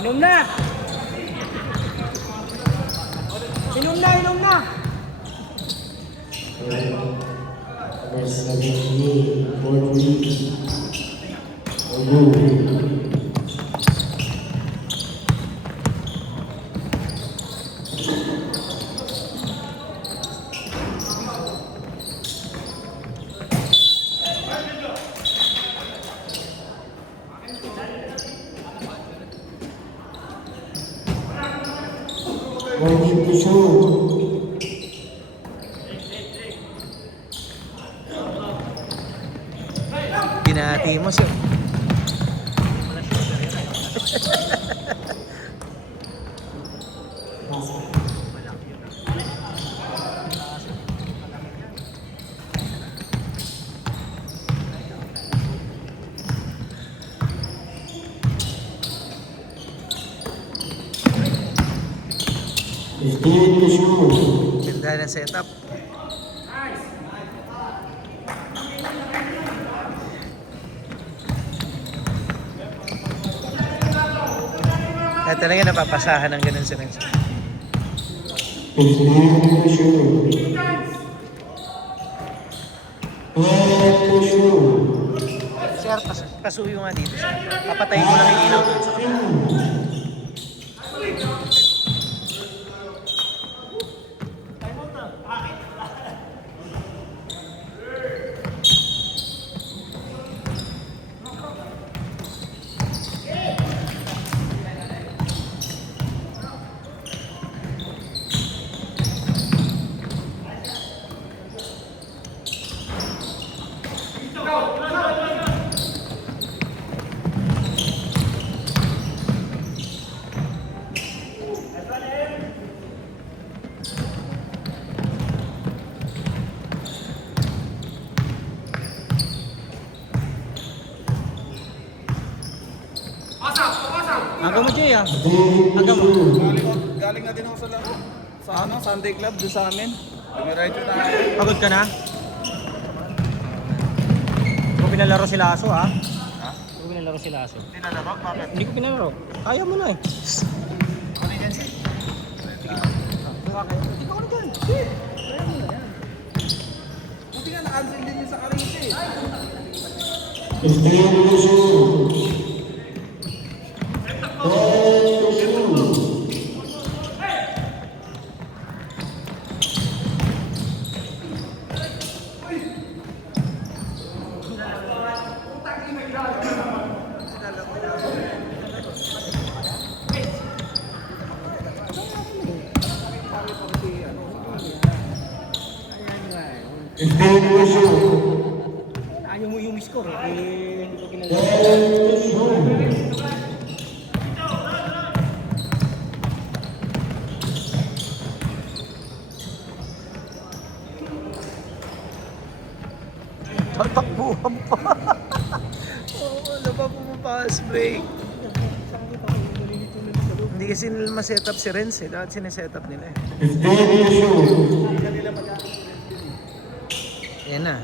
Inom na! Inom na, inom na! Number 78, Fort Lee. Ogu. Going to shoot. Binati mo siya. Going to shoot. Ganda ng setup. Kaya talaga napapasahan ng ganun si Renzo. 59 to shoot. 12 to shoot. Sir, pasuyo nga dito siya. Papatayin ko lang yung ilaw doon sa kapila. Hanggang mo, Jay, ah. Hanggang mo. Galing na din ako sa laro. Sa Sunday Club doon sa amin. Dumiretso na ako. Pagod ka na? Hindi ko pinalaro sila aso, ha? Hindi ko pinalaro sila aso. Pinalaro? Bakit? Hindi ko pinalaro. Kaya mo na eh. Emergency? Hindi ka na dyan. Kaya mo na yan. Buti nga na-cancel din yung sa Arisa eh. 15 to shoot. 12 to shoot. Ayaw mo yung score eh. Hindi ko pinalaro. Tatakbuhan pa. Oo, ano ba pumapas, break? Hindi kasi nila ma-set up si Renz eh. Dapat sineset up nila eh. 15 to shoot. Yan na.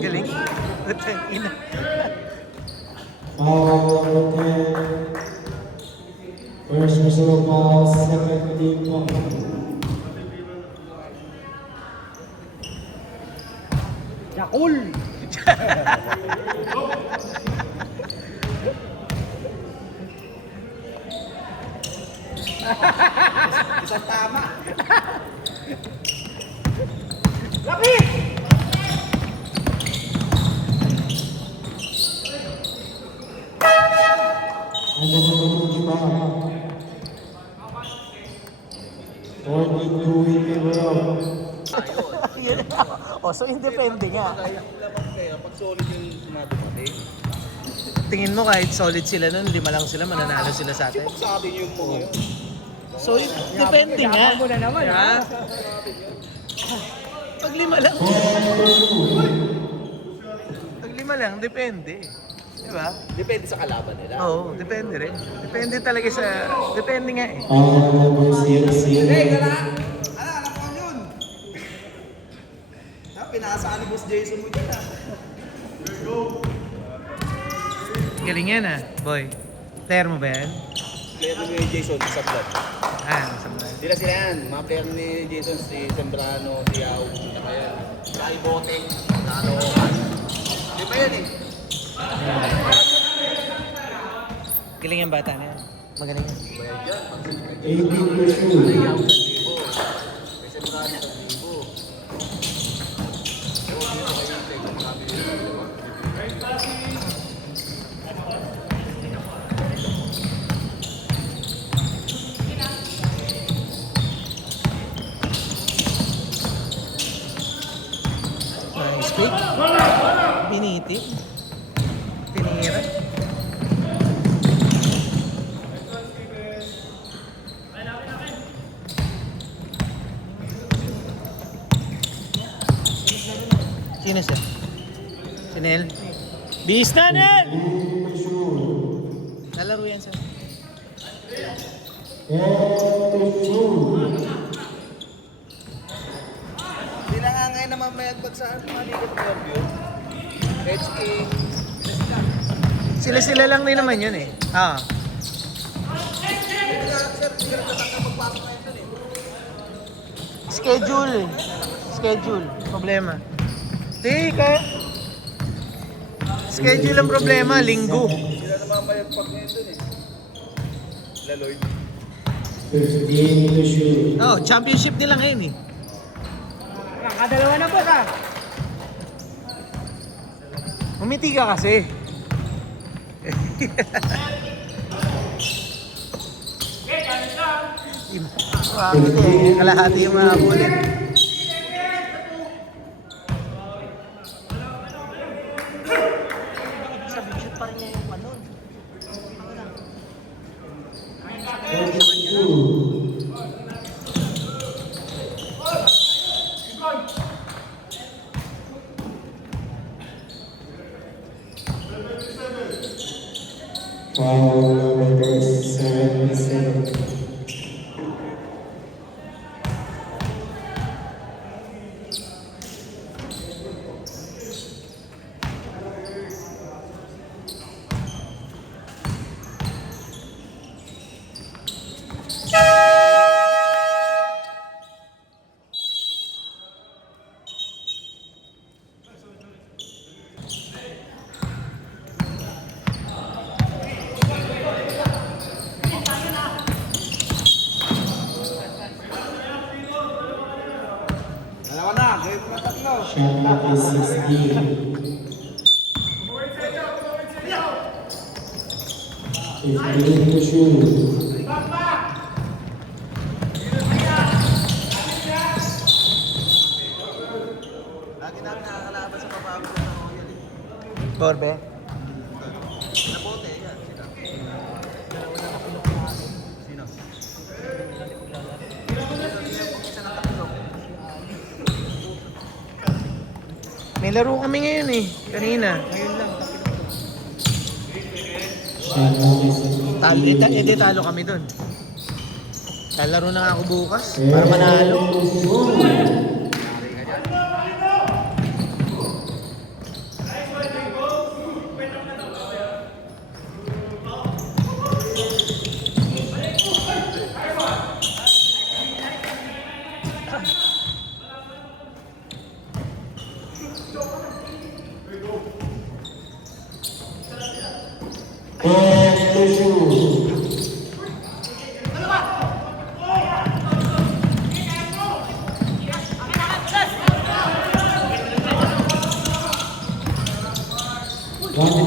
Galing. Utang ina. Foul number 10. First personal foul, second team foul. Yakul! Isang tama. Number 42 in favor of O, so independe nga. Kaya pag solid yung dumating. Tingin mo kahit solid sila nun, 5 lang sila, mananalo sila sa atin. Sa atin yung mga yun. So, depende nga. Mo na naman, ha? Pag 5 lang. Pag 5 lang, depende. Diba? Depende sa kalaban nila. Oo, depende rin. Depende talaga sa... Depende nga eh. number 00. Alam ko yun. Pinasaan ni Boss Jason mo dyan ah. Galing yan ah, boy. Player mo ba yan? Player mo ni Jason sa vlog. Sa mga. Sila yan. Mga player ni Jason, si Sembrano, si Yao, saka yan. Saka Ibote, ano. Di ba yan eh? Galing yung bata na yan. Magaling yan. Bayad yan. 18 pursuit. Yao, 1,000. May Sembrano, 1,000. Ewan dito kayo yung take. Sabi nila, di ba? Nice pick. Biniti. Tinira. Sino siya? Si Nel? Bis na, Nel! Nalaro yan sa... Hindi na nga ngayon naman may agbag sa mga ligat interview. HK. Sila lang din naman yun eh. Schedule eh. Schedule. Problema. Di ka. Schedule ang problema. Linggo. Sila naman may agbag ngayon dun eh. Sila Lloyd. 15 to shoot. Championship nila ngayon eh. Nakadalawa na po ka. Umiti ka kasi. Kalahati yung mga bullet. Sabi shoot pa rin niya yung ano. 42. Foul number 77. Dalawa na, gawin mo na tatlo. Shot clock is 16. 15 to shoot. Lagi namin nakakalaban sa pabago sa Royal eh. Corbe? Nabote, yan. Sino? May laro kami ngayon eh. Kanina. Ngayon lang. Shot clock is 16. Talo kami dun. Lalaro na nga ako bukas para manalo.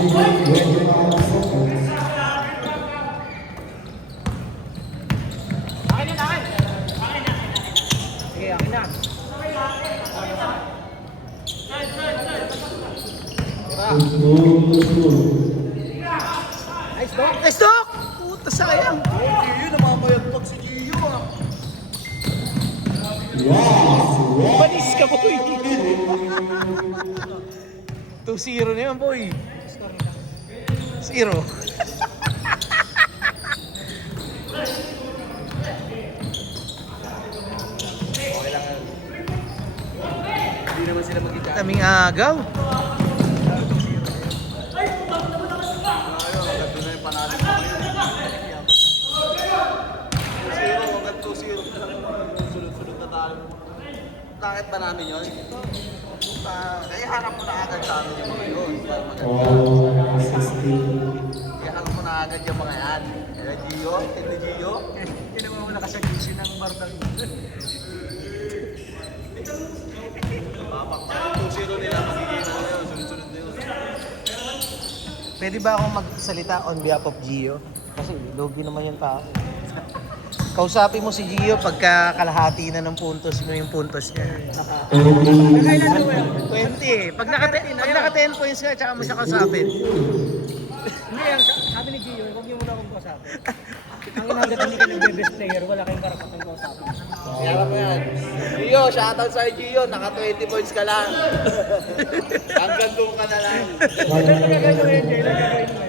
25 seconds. Sige, akin na. Control the floor. Nice dog. Nice dog! Puta, sayang. Gio, namamayagpag si Gio ah. Wow! Panis ka, boy. 2-0 na yan, boy. 0. Okay lang yan. Hindi naman sila magkita. Kaming agaw. Ayun, hanggang doon na yung panalo ko ngayon. 2-0, hanggang 2-0. Sunod-sunod na tayo. Bakit ba namin yun? Kaya harap mo na agad sa amin yung mga yun. Para maganda. All 16. Kaya harap mo na agad yung mga yan. Kaya Gio, hindi Gio. Hindi naman ako nakasagisi ng barbang. Papakpak 2-0 nila magiging ano yun. Sunod-sunod na yun. Pwede ba akong magsalita on behalf of Gio? Kasi logi naman yung tao. Kausapin mo si Gio pagka kalahati na ng puntos mo yung puntos niya. 30 Kailan mo yun? 20 eh. Pag naka 10 points ka, tsaka mo siya kausapin. Hindi, sabi ni Gio, huwag niyo muna akong kausapin. Ang inagat hindi ka nag-best player, wala kayong karapatan kausapin. Kaya mo yan. Gio, shoutout sa'yo Gio. Naka 20 points ka lang. Hanggang doon ka na lang. Ano gagawin mo yun, Jay? Ano gagawin mo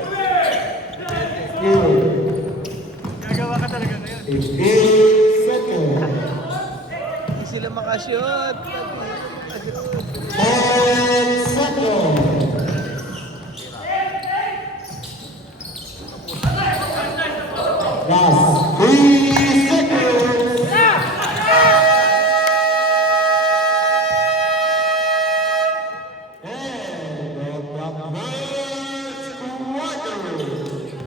yun? Gagawa ka talaga ngayon. 15 seconds. Hindi sila makashoot.